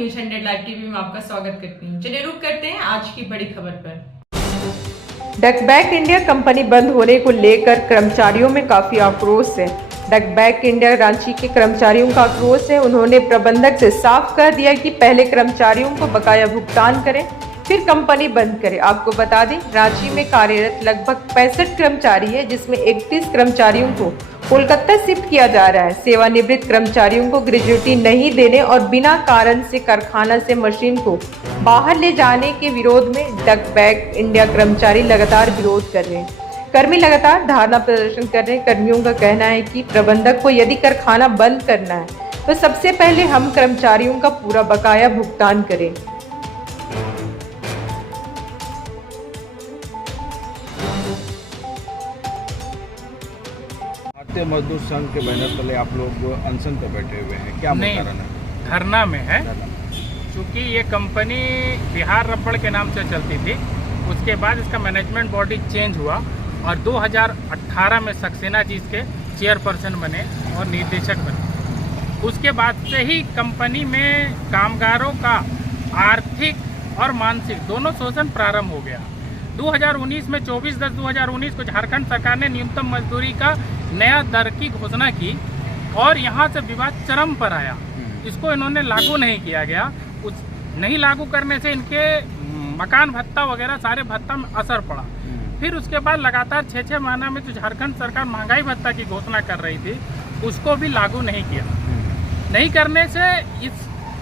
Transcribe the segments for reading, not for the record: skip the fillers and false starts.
News 100 live TV में आपका स्वागत करती हूँ। चलिए रुक करते हैं आज की बड़ी खबर पर। डकबैक इंडिया कंपनी बंद होने को लेकर कर्मचारियों में काफी आक्रोश है। डकबैक इंडिया रांची के कर्मचारियों का आक्रोश है। उन्होंने प्रबंधक से साफ कह दिया कि पहले कर्मचारियों को बकाया भुगतान करें, फिर कंपनी बंद करें। आपको बता दें, रांची में कार्यरत लगभग 65 कर्मचारी है, जिसमें 31 कर्मचारियों को कोलकाता शिफ्ट किया जा रहा है। सेवानिवृत्त कर्मचारियों को ग्रेजुटी नहीं देने और बिना कारण से कारखाना से मशीन को बाहर ले जाने के विरोध में डकबैक इंडिया कर्मचारी लगातार विरोध कर रहे हैं। कर्मी लगातार धरना प्रदर्शन कर रहे हैं। कर्मियों का कहना है कि प्रबंधक को यदि कारखाना बंद करना है तो सबसे पहले हम कर्मचारियों का पूरा बकाया भुगतान करें। भारतीय मजदूर संघ के बैनर तले आप लोग अनशन पर बैठे हुए हैं, क्या कारण है? धरना में है क्योंकि ये कंपनी बिहार रबड़ के नाम से चलती थी। उसके बाद इसका मैनेजमेंट बॉडी चेंज हुआ और 2018 में सक्सेना जी इसके चेयरपर्सन बने और निर्देशक बने। उसके बाद से ही कंपनी में कामगारों का आर्थिक और मानसिक दोनों शोषण प्रारंभ हो गया। 2019 में 24/10/2019 को झारखंड सरकार ने न्यूनतम मजदूरी का नया दर की घोषणा की और यहाँ से विवाद चरम पर आया। इसको इन्होंने लागू नहीं किया गया। उस नहीं लागू करने से इनके मकान भत्ता वगैरह सारे भत्ता में असर पड़ा। फिर उसके बाद लगातार 6-6 महीना में जो झारखंड सरकार महंगाई भत्ता की घोषणा कर रही थी उसको भी लागू नहीं किया। नहीं करने से इस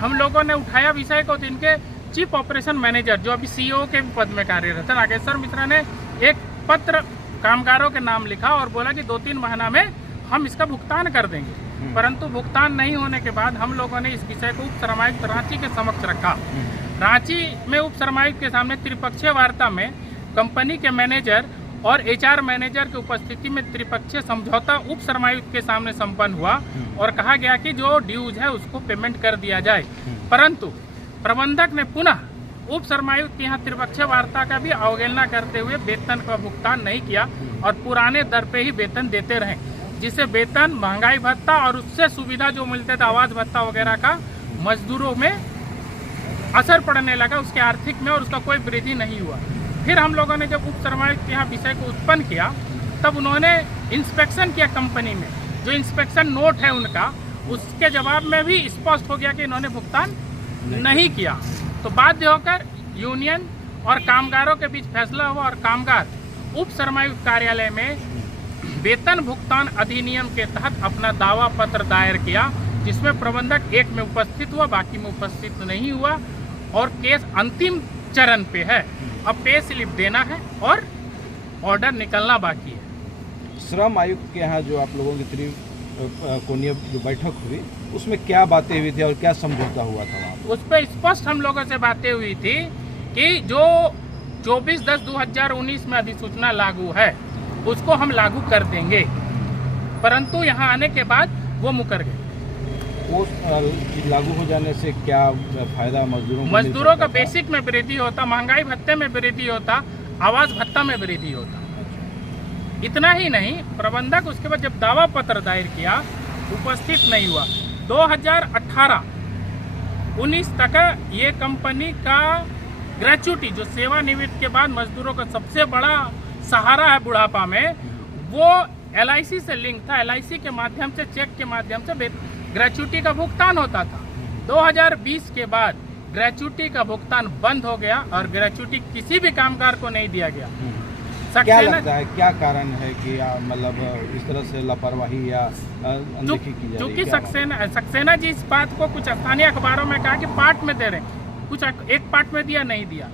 हम लोगों ने उठाया विषय को। तो इनके चीफ ऑपरेशन मैनेजर जो अभी सीईओ के पद में कार्यरत है नागेश्वर मिश्रा ने एक पत्र कामगारों के नाम लिखा और बोला कि 2-3 महीना में हम इसका भुगतान कर देंगे। परंतु भुगतान नहीं होने के बाद हम लोगों ने इस विषय को उप सरमायुक्त रांची के समक्ष रखा। रांची में उप सरमायुक्त के सामने त्रिपक्षीय वार्ता में कंपनी के मैनेजर और एचआर मैनेजर की उपस्थिति में त्रिपक्षीय समझौता उप सरमायुक्त के सामने संपन्न हुआ और कहा गया कि जो ड्यूज है उसको पेमेंट कर दिया जाए। परंतु प्रबंधक ने पुनः उप सरमायुक्त की यहाँ त्रिपक्षीय वार्ता का भी अवहेलना करते हुए वेतन का भुगतान नहीं किया और पुराने दर पे ही वेतन देते रहे, जिससे वेतन महंगाई भत्ता और उससे सुविधा जो मिलते थे आवास भत्ता वगैरह का मजदूरों में असर पड़ने लगा, उसके आर्थिक में, और उसका कोई वृद्धि नहीं हुआ। फिर हम लोगों ने जब उप सरमायुक्त के यहाँ विषय को उत्पन्न किया तब उन्होंने इंस्पेक्शन किया कंपनी में। जो इंस्पेक्शन नोट है उनका, उसके जवाब में भी स्पष्ट हो गया कि इन्होंने भुगतान नहीं किया। तो बाध्य होकर यूनियन और कामगारों के बीच फैसला हुआ और कामगार उप सरमायुक्त कार्यालय में वेतन भुगतान अधिनियम के तहत अपना दावा पत्र दायर किया, जिसमें प्रबंधक एक में उपस्थित हुआ, बाकी में उपस्थित नहीं हुआ और केस अंतिम चरण पे है। अब पे स्लिप देना है और ऑर्डर निकलना बाकी है। श्रम आयुक्त के यहाँ जो आप लोगों की कोणीय जो बैठक हुई उसमें क्या बातें हुई थी और क्या समझौता हुआ था वहाँ? उस पर स्पष्ट हम लोगों से बातें हुई थी कि जो 24/10/2019 में अधिसूचना लागू है उसको हम लागू कर देंगे, परंतु यहाँ आने के बाद वो मुकर गए। वो लागू हो जाने से क्या फायदा मजदूरों का बेसिक में वृद्धि होता, महंगाई भत्ते में वृद्धि होता, आवास भत्ता में वृद्धि होता। इतना ही नहीं, प्रबंधक उसके बाद जब दावा पत्र दायर किया उपस्थित नहीं हुआ। 2018-19 तक ये कंपनी का ग्रेच्युटी जो सेवानिवृत्ति के बाद मजदूरों का सबसे बड़ा सहारा है बुढ़ापा में, वो LIC से लिंक था। LIC के माध्यम से, चेक के माध्यम से ग्रेच्युटी का भुगतान होता था। 2020 के बाद ग्रेच्युटी का भुगतान बंद हो गया और ग्रेच्युटी किसी भी कामगार को नहीं दिया गया। क्या लगता है क्या कारण है कि मतलब इस तरह से लापरवाही या अनदेखी की जा रही है? क्योंकि सक्सेना जी इस बात को कुछ स्थानीय अखबारों में कहा कि पार्ट में दे रहे, कुछ एक पार्ट में दिया, नहीं दिया।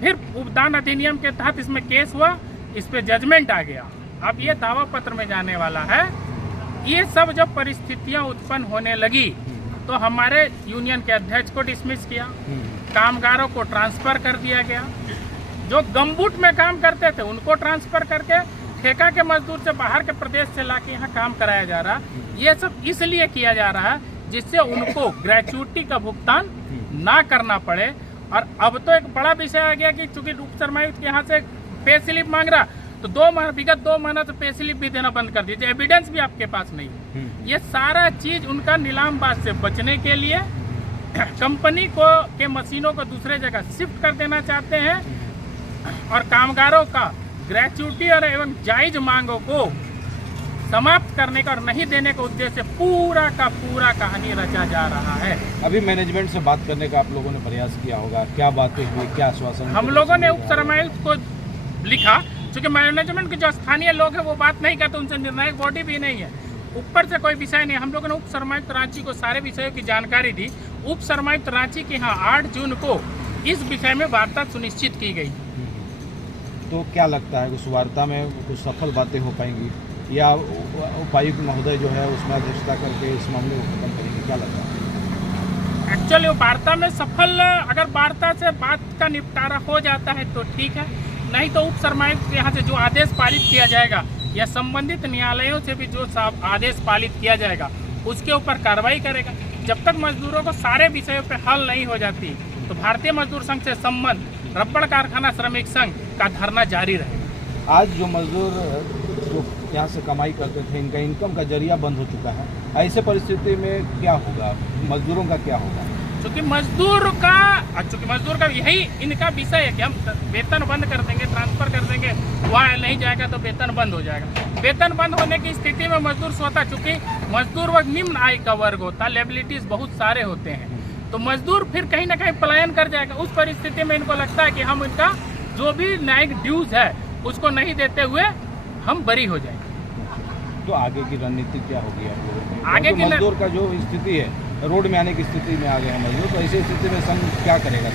फिर उपदान अधिनियम के तहत इसमें केस हुआ, इस पे जजमेंट आ गया। अब ये दावा पत्र में जाने वाला है। ये सब जब परिस्थितियां उत्पन्न होने लगी तो हमारे यूनियन के अध्यक्ष को डिसमिस किया, कामगारों को ट्रांसफर कर दिया गया। जो गमबूट में काम करते थे उनको ट्रांसफर करके ठेका के मजदूर से बाहर के प्रदेश से लाके यहाँ काम कराया जा रहा। ये सब इसलिए किया जा रहा है जिससे उनको ग्रेच्युटी का भुगतान ना करना पड़े। और अब तो एक बड़ा विषय आ गया कि चूंकि उप सरमायुक्त के यहाँ से पे स्लिप मांग रहा तो विगत 2 महीना से पे स्लिप भी देना बंद कर दीजिए, एविडेंस भी आपके पास नहीं है। ये सारा चीज उनका नीलामबाज से बचने के लिए कंपनी को के मशीनों को दूसरे जगह शिफ्ट कर देना चाहते हैं और कामगारों का ग्रेच्युटी और एवं जायज मांगों को समाप्त करने का और नहीं देने का उद्देश्य से पूरा का पूरा कहानी रचा जा रहा है। अभी मैनेजमेंट से बात करने का आप लोगों ने प्रयास किया होगा, क्या बातें हुई, क्या आश्वासन? हम लोगों ने उप सरमाइल्स को लिखा, क्योंकि मैनेजमेंट के जो स्थानीय लोग हैं वो बात नहीं करते, उनसे निर्णायक बॉडी भी नहीं है, ऊपर से कोई विषय नहीं। हम लोगों ने उप सरमायुक्त रांची को सारे विषयों की जानकारी दी। उप सरमायुक्त रांची के यहाँ 8 जून को इस विषय में वार्ता सुनिश्चित की गई। तो क्या लगता है उस वार्ता में कुछ सफल बातें हो पाएंगी या उपायुक्त महोदय जो है उसमें अध्यक्षता करके इस मामले को खत्म करेंगे, क्या लगता है? एक्चुअली वार्ता में सफल, अगर वार्ता से बात का निपटारा हो जाता है तो ठीक है, नहीं तो उप सरमायुक्त यहाँ से जो आदेश पारित किया जाएगा या संबंधित न्यायालयों से भी जो आदेश पारित किया जाएगा उसके ऊपर कार्रवाई करेगा। जब तक मजदूरों को सारे विषयों पर हल नहीं हो जाती तो भारतीय मजदूर संघ से संबंध रबड़ कारखाना श्रमिक संघ का धरना जारी रहेगा। आज जो मजदूर जो यहाँ से कमाई करते थे, इनका इनकम का जरिया बंद हो चुका है, ऐसे परिस्थिति में क्या होगा, मजदूरों का क्या होगा? क्योंकि मजदूर का यही इनका विषय है कि हम वेतन बंद कर देंगे, ट्रांसफर कर देंगे, वहाँ नहीं जाएगा तो वेतन बंद हो जाएगा। वेतन बंद होने की स्थिति में मजदूर स्वतः, चूंकि मजदूर वर्ग निम्न आय का वर्ग होता है, लेबिलिटीज बहुत सारे होते हैं, तो मजदूर फिर कहीं ना कहीं पलायन कर जाएगा। उस परिस्थिति में इनको लगता है कि हम इनका जो भी न्यायिक ड्यूज है उसको नहीं देते हुए हम बरी हो जाएंगे। तो आगे की रणनीति क्या होगी आप लोगों की? आगे की मजदूर का जो स्थिति है, रोड में आने की स्थिति में आ गए हैं मजदूर, तो ऐसी स्थिति में संघ क्या करेगा?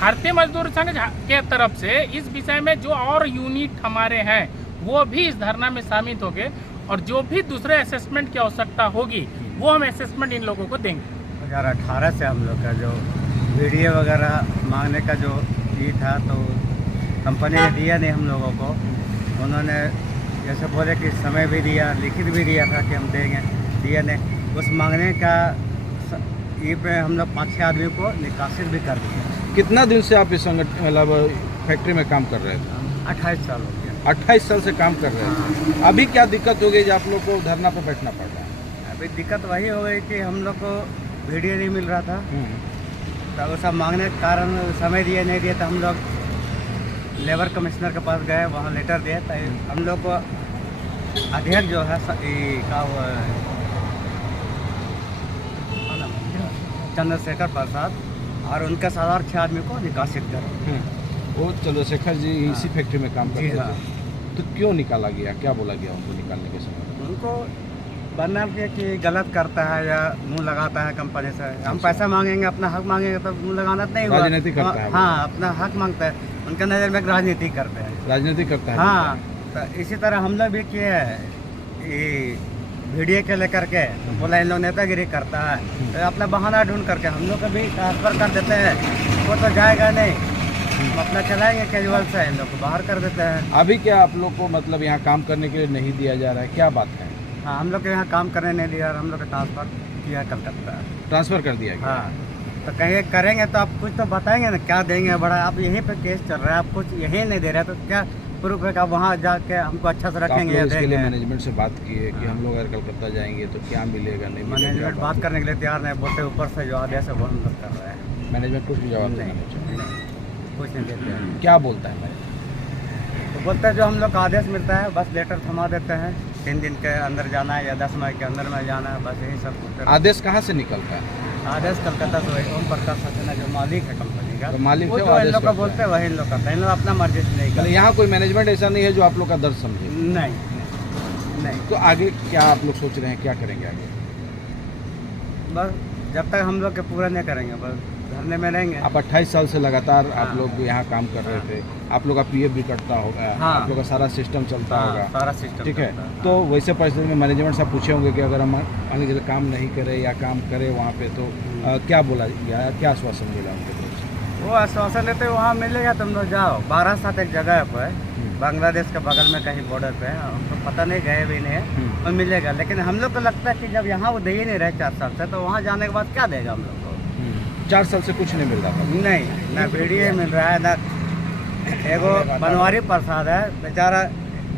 भारतीय मजदूर संघ के तरफ से इस विषय में जो और यूनिट हमारे हैं वो भी इस धरना में शामिल होंगे और जो भी दूसरे असेसमेंट की आवश्यकता होगी वो हम असेसमेंट इन लोगों को देंगे। 2018 से हम लोग का जो वीडियो वगैरह मांगने का जो ये था तो कंपनी ने दिया नहीं हम लोगों को। उन्होंने जैसे बोले कि समय भी दिया, लिखित भी दिया था कि हम देंगे, दिया नहीं। उस मांगने का ये पे हम लोग 5-6 आदमी को निकासित भी कर दिए। कितना दिन से आप इस संगठन मतलब फैक्ट्री में काम कर रहे थे? 28 साल हो गया। 28 साल से काम कर रहे थे। अभी क्या दिक्कत हो गई जो आप लोग को धरना पर बैठना पड़ रहा है? अभी दिक्कत वही हो गई कि हम लोग को वीडियो नहीं मिल रहा था, तो वो सब मांगने के कारण समय दिया नहीं दिया, तो हम लोग लेबर कमिश्नर के पास गए, वहाँ लेटर दिए, तो हम लोग को अध्यक्ष जो है चंद्रशेखर प्रसाद और उनके साथ और 6 आदमी को निकासित कर। वो चंद्रशेखर जी इसी फैक्ट्री में काम करते हाँ। थे, तो क्यों निकाला गया, क्या बोला गया उनको निकालने के समय? उनको बदनाम किया कि गलत करता है या मुंह लगाता है कंपनी से। हम पैसा मांगेंगे, अपना हक मांगेंगे तो मुंह लगाना नहीं हुआ। राजनीति करता है। हाँ, अपना हक मांगता है। उनके नज़र में राजनीति करते हैं। राजनीति करता है। हाँ, तो इसी तरह हम लोग भी किए ये वीडियो के लेकर के, तो बोला इन लोग नेतागिरी करता है, तो अपना बहाना ढूंढ करके हम लोग को भी ट्रांसफर कर देते हैं। वो तो जाएगा नहीं, हम अपना चलाएंगे कैजुअल से, इन लोग को बाहर कर देते हैं। अभी क्या आप लोग को मतलब यहाँ काम करने के लिए नहीं दिया जा रहा है, क्या बात है? हाँ, हम लोग के यहाँ काम करने नहीं दिया, हम लोग को ट्रांसफर किया कलकत्ता। ट्रांसफर कर दिया गया? हाँ, तो कहीं करेंगे तो आप कुछ तो बताएंगे ना, क्या देंगे बड़ा। आप यहीं पे केस चल रहा है, आप कुछ यहीं नहीं दे रहे, तो क्या प्रूफ है कि आप वहाँ जाके हमको अच्छा से रखेंगे या इसके लिए देंगे? मैनेजमेंट से बात की है कि हम लोग अगर कलकत्ता जाएंगे तो क्या मिलेगा, नहीं मिलेगा? मैनेजमेंट बात करने के लिए तैयार नहीं, बोलते ऊपर से जो आदेश है वो हम लोग कर रहे हैं। मैनेजमेंट कुछ भी जवाब नहीं, नहीं चाहिए। कुछ नहीं देते हैं। क्या बोलता है मैनेजमेंट? तो बोलते हैं जो हम लोग का आदेश मिलता है बस लेटर थमा देते हैं, 3 दिन के अंदर जाना है या 10 मई के अंदर में जाना है, बस यही सब बोलते हैं। आदेश कहाँ से निकलता है? आदेश कलकत्ता से वही ओम प्रकाश सक्सेना जो मालिक है कंपनी का, तो मालिक वो से जो इन आदेश लोग का करता बोलते हैं वही इन लोग करते हैं। इन लोग अपना मर्जी से नहीं मतलब करते। यहाँ कोई मैनेजमेंट ऐसा नहीं है जो आप लोग का दर्द समझे? नहीं, तो आगे क्या आप लोग सोच रहे हैं, क्या करेंगे आगे? बस जब तक हम लोग के पूरा नहीं करेंगे बस धरने में रहेंगे। आप 28 साल से लगातार आप हाँ। लोग यहाँ काम कर रहे थे, आप लोग का पीएफ भी कटता होगा, हाँ। आप लोग का सारा सिस्टम चलता हाँ, होगा, सारा सिस्टम ठीक है? चलता है। तो वैसे परिस्थिति में मैनेजमेंट से पूछे होंगे कि अगर हम आगे चले काम नहीं करें या काम करें वहाँ पे तो क्या बोला गया, क्या आश्वासन मिला उनके तरफ से? वो आश्वासन लेते वहाँ मिलेगा, तुम लोग जाओ 12-7 एक जगह पर बांग्लादेश के बगल में कहीं बॉर्डर पे, हमको पता नहीं, गए भी नहीं है, और मिलेगा। लेकिन हम लोग को लगता है कि जब यहाँ वो दे ही नहीं रहे 4 साल से, तो वहाँ जाने के बाद क्या देगा हम लोग को? 4 साल से कुछ नहीं मिल रहा था? नहीं, ना वीडियो मिल रहा है, ना एगो बनवारी प्रसाद है बेचारा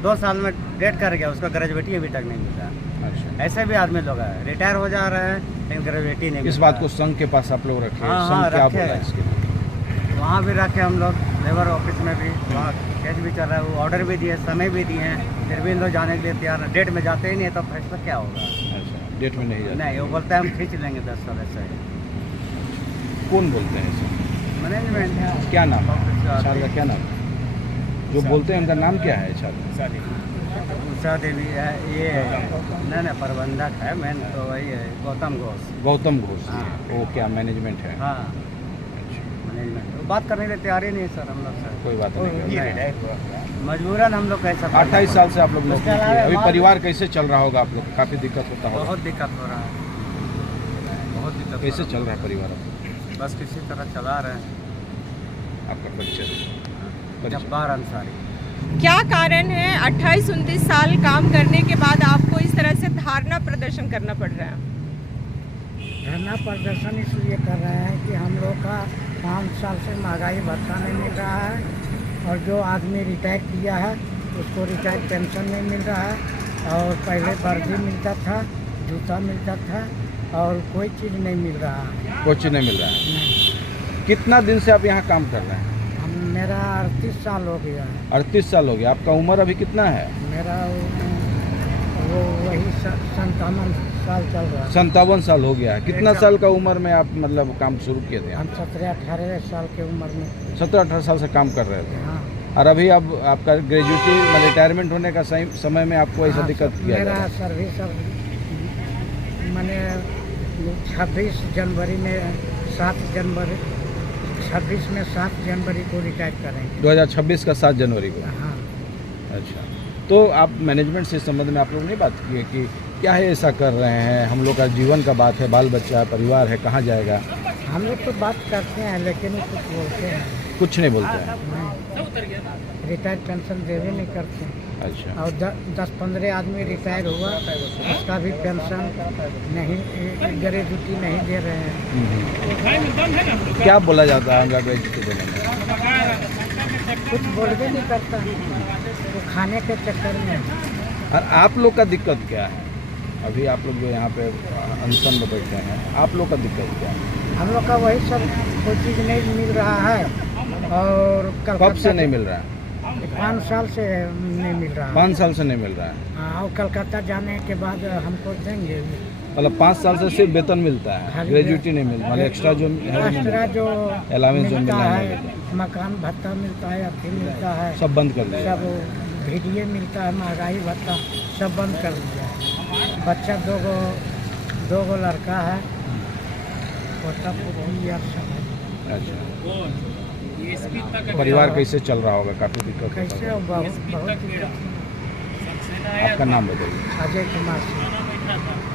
2 साल में डेट कर गया, उसका ग्रेजुएटी अभी तक नहीं मिल रहा। अच्छा। ऐसे भी आदमी लोग हैं रिटायर हो जा रहे हैं लेकिन ग्रेजुएटी नहीं इस मिल बात रहा को संघ के पास आप लोग रखे, हाँ, संघ हाँ, क्या रखे बोला हैं। इसके लिए? है। वहाँ भी रखे हम लोग लेबर ऑफिस में भी, वहाँ केस भी चल रहा है, वो ऑर्डर भी दिए, समय भी दिए हैं, फिर भी इन लोग जाने के लिए तैयार है। डेट में जाते ही नहीं है तो फैसला क्या होगा? अच्छा, डेट में नहीं जाते? नहीं, वो बोलता है हम खींच लेंगे 10 साल ऐसे। कौन बोलते हैं इसे? मैनेजमेंट क्या नाम है? ऑफिस छात्र का क्या नाम है? जो बोलते हैं उनका नाम क्या है? छात्र उषा देवी है, ये नहीं प्रबंधक है, मेन तो वही है गौतम घोष। गौतम घोष, हाँ। वो क्या मैनेजमेंट है? हाँ अच्छा, मैनेजमेंट, वो बात करने के लिए तैयार ही नहीं सर हम लोग सर। कोई बात नहीं। मजबूरन हम लोग कैसा 28 साल से आप लोग नौकरी उसके किए, अलावा अभी हमारे- परिवार कैसे चल रहा होगा आप लोग? काफ़ी दिक्कत होता होगा। बहुत दिक्कत हो रहा है, बहुत दिक्कत कैसे हो चल रहा है परिवार आप? रहा है। बस किसी तरह चला रहे हैं। आपका परिचय? जब्बार अंसारी। क्या कारण है 28-29 साल काम करने के बाद आपको इस तरह से धारणा प्रदर्शन करना पड़ रहा है? धरना प्रदर्शन इसलिए कर रहे हैं कि हम लोग का 5 साल से महंगाई भत्ता नहीं मिल रहा है और जो आदमी रिटायर किया है उसको रिटायर पेंशन नहीं मिल रहा है और पहले वर्दी मिलता था, जूता मिलता था और कोई चीज़ नहीं मिल रहा है। कुछ नहीं मिल रहा है। नहीं, कितना दिन से आप यहाँ काम कर रहे हैं? मेरा 38 साल हो गया है। 38 साल हो गया। आपका उम्र अभी कितना है? मेरा वो वही 57 साल चल रहा है। 57 साल हो गया है। कितना साल का उम्र में आप मतलब काम शुरू किए थे? हम 17-18 साल की उम्र में। 17-18 साल से काम कर रहे थे। हाँ, और अभी अब आपका ग्रेजुएटी रिटायरमेंट होने का सही समय में आपको ऐसा हाँ, दिक्कत किया जा रहा मेरा है? सर्विस अब मैंने 26 जनवरी में 7 जनवरी 26 में 7 जनवरी को रिटायर करेंगे। 2026 का 7 जनवरी को। हाँ, अच्छा, तो आप मैनेजमेंट से इस संबंध में आप लोग ने बात की है कि क्या है ऐसा कर रहे हैं? हम लोग का जीवन का बात है, बाल बच्चा है, परिवार है, कहाँ जाएगा? हम लोग तो बात करते हैं लेकिन वो कुछ बोलते हैं कुछ नहीं बोलते हैं। नहीं, रिटायर पेंशन देवे नहीं करते हैं। अच्छा, और 10-15 आदमी रिटायर हुआ उसका भी पेंशन नहीं, ग्रेजुएटी नहीं दे रहे हैं। क्या बोला जाता है उनका ग्रेजुएटी देने में? कुछ बोलबे नहीं करता, वो खाने के चक्कर में। और आप लोग का दिक्कत क्या है? अभी आप लोग जो यहाँ पे अनशन में बैठे हैं, आप लोग का दिक्कत क्या है? हम लोग का वही सब कोई चीज़ नहीं मिल रहा है और कब से नहीं मिल रहा है? 5 साल से नहीं मिल रहा है। 5 साल से नहीं मिल रहा है। हाँ, और कलकत्ता जाने के बाद हमको देंगे। मतलब 5 साल से सिर्फ वेतन मिलता है, खाली ग्रेजुएटी नहीं मिलता, मतलब एक्स्ट्रा जो है वो नहीं एक्स्ट्रा मिलता। जो अलावेंस जो मिलता मिलना है, है मकान भत्ता मिलता है, अथी मिलता है, सब बंद कर दिया। सब VDA मिलता है, महंगाई भत्ता सब बंद कर दिया है। बच्चा दो गो लड़का है, पोता पोती यार सब है। अच्छा, परिवार कैसे चल रहा होगा? काफ़ी दिक्कत कैसे होता होगा। बहुत दिक्कत। आपका नाम बताइए। अजय कुमार सिंह।